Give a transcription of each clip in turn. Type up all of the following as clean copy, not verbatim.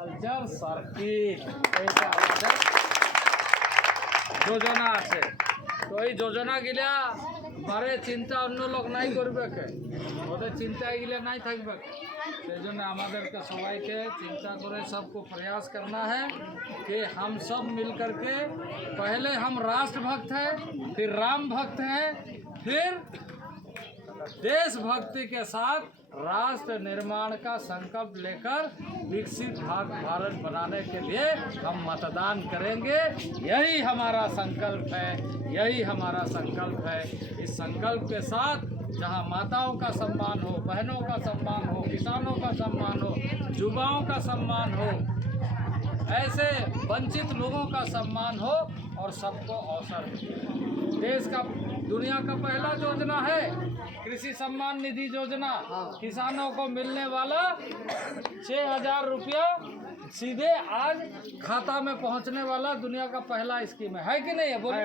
Culture circuit এইটা আমাদের যোজনা আছে। তো এই যোজনা গিলা বারে চিন্তা অন্য লোক নাই করবে কে, ওদের চিন্তা গিলা নাই থাকবে সেই জন্য আমাদেরকে সবাইকে চিंता करे सबको प्रयास करना है कि हम सब मिल करके पहले हम राष्ट्रभक्त हैं, फिर राम भक्त हैं, फिर देशभक्ति के साथ राष्ट्र निर्माण का संकल्प लेकर विकसित भारत बनाने के लिए हम मतदान करेंगे। यही हमारा संकल्प है, यही हमारा संकल्प है। इस संकल्प के साथ जहां माताओं का सम्मान हो, बहनों का सम्मान हो, किसानों का सम्मान हो, युवाओं का सम्मान हो, ऐसे वंचित लोगों का सम्मान हो और सबको अवसर मिले। देश का दुनिया का पहला योजना है कृषि सम्मान निधि योजना। किसानों को मिलने वाला 6,000 रुपया सीधे आज खाता में पहुंचने वाला दुनिया का पहला स्कीम है कि नहीं है? बोले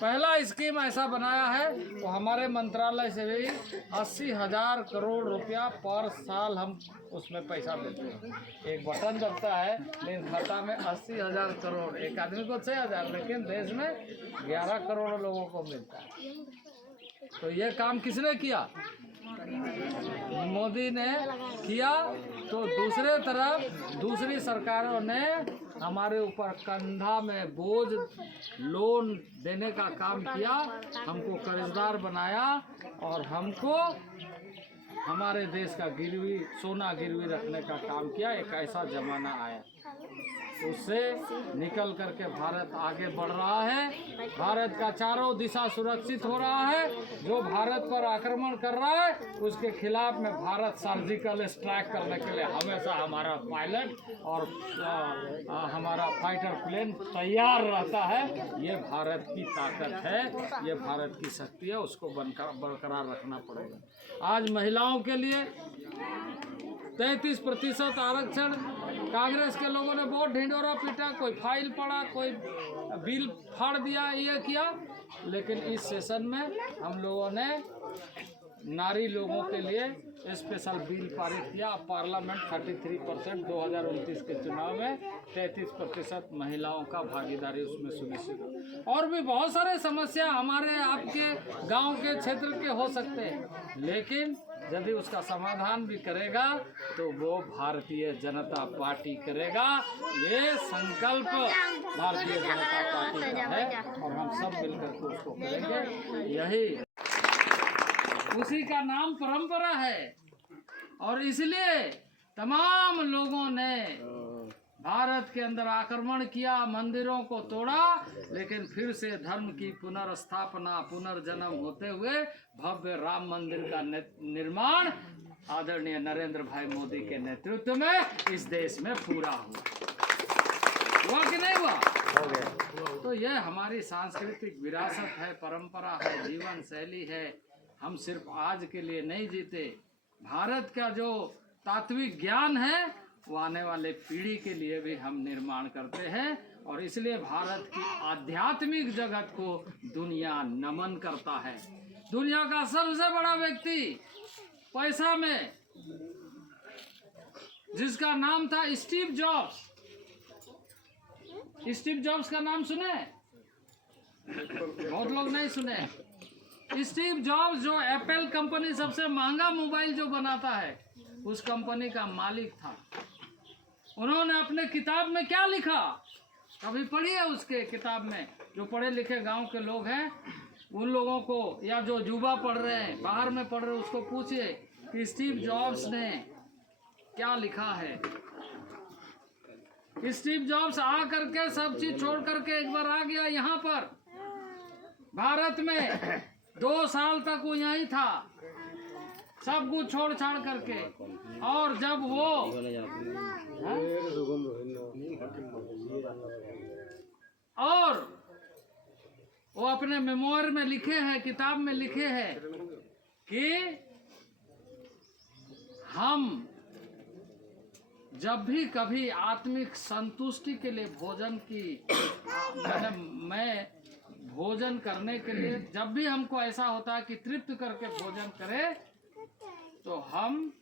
पहला स्कीम ऐसा बनाया है। तो हमारे मंत्रालय से भी 80,000 करोड़ रुपया पर साल हम उसमें पैसा देते हैं। एक बटन दबता है लेकिन खाता में 80,000 करोड़, एक आदमी को 6,000, लेकिन देश में 11 करोड़ लोगों को मिलता है। तो ये काम किसने किया? मोदी ने किया। तो दूसरे तरफ दूसरी सरकारों ने हमारे ऊपर कंधा में बोझ लोन देने का काम किया, हमको कर्जदार बनाया और हमको हमारे देश का गिरवी सोना गिरवी रखने का काम किया। एक ऐसा जमाना आया, उससे निकल करके भारत आगे बढ़ रहा है। भारत का चारों दिशा सुरक्षित हो रहा है। जो भारत पर आक्रमण कर रहा है उसके खिलाफ में भारत सर्जिकल स्ट्राइक करने के लिए हमेशा हमारा पायलट और हमारा फाइटर प्लेन तैयार रहता है। ये भारत की ताकत है, ये भारत की शक्ति है, उसको बरकरार रखना पड़ेगा। आज महिलाओं के लिए 33% आरक्षण, कांग्रेस के लोगों ने बहुत ढिंडोरा पीटा, कोई फाइल पड़ा, कोई बिल फाड़ दिया, ये किया। लेकिन इस सेशन में हम लोगों ने नारी लोगों के लिए स्पेशल बिल पारित किया। पार्लियामेंट 33%, 2029 के चुनाव में 33% महिलाओं का भागीदारी उसमें सुनिश्चित हो। और भी बहुत सारे समस्या हमारे आपके गांव के क्षेत्र के हो सकते हैं, लेकिन यदि उसका समाधान भी करेगा तो वो भारतीय जनता पार्टी करेगा। ये संकल्प भारतीय जनता पार्टी का है और हम सब मिलकर के उसको करेंगे। यही उसी का नाम परंपरा है और इसलिए तमाम लोगों ने भारत के अंदर आक्रमण किया, मंदिरों को तोड़ा, लेकिन फिर से धर्म की पुनर्स्थापना, पुनर्जन्म होते हुए भव्य राम मंदिर का निर्माण आदरणीय नरेंद्र भाई मोदी के नेतृत्व में इस देश में पूरा हुआ कि नहीं हुआ? हो गया। तो यह हमारी सांस्कृतिक विरासत है, परंपरा है, जीवन शैली है। हम सिर्फ आज के लिए नहीं जीते। भारत का जो तात्विक ज्ञान है वो आने वाले पीढ़ी के लिए भी हम निर्माण करते हैं और इसलिए भारत की आध्यात्मिक जगत को दुनिया नमन करता है। दुनिया का सबसे बड़ा व्यक्ति पैसा में जिसका नाम था स्टीव जॉब्स। स्टीव जॉब्स का नाम सुने? बहुत लोग नहीं सुने। स्टीव जॉब्स जो एप्पल कंपनी सबसे महंगा मोबाइल जो बनाता है उस कंपनी का मालिक था। उन्होंने अपने किताब में क्या लिखा? कभी पढ़ी है उसके किताब में? जो पढ़े लिखे गांव के लोग हैं उन लोगों को या जो युवा पढ़ रहे हैं, बाहर में पढ़ रहे हैं, उसको पूछिए कि स्टीव जॉब्स ने क्या लिखा है। स्टीव जॉब्स आ करके सब चीज छोड़ करके एक बार आ गया यहाँ पर भारत में। 2 साल तक वो यहीं था, सब कुछ छोड़ छाड़ करके। और जब वो अपने मेमोयर में लिखे हैं, किताब में लिखे हैं कि हम जब भी कभी आत्मिक संतुष्टि के लिए भोजन की मैं भोजन करने के लिए जब भी हमको ऐसा होता है कि तृप्त करके भोजन करें तो हम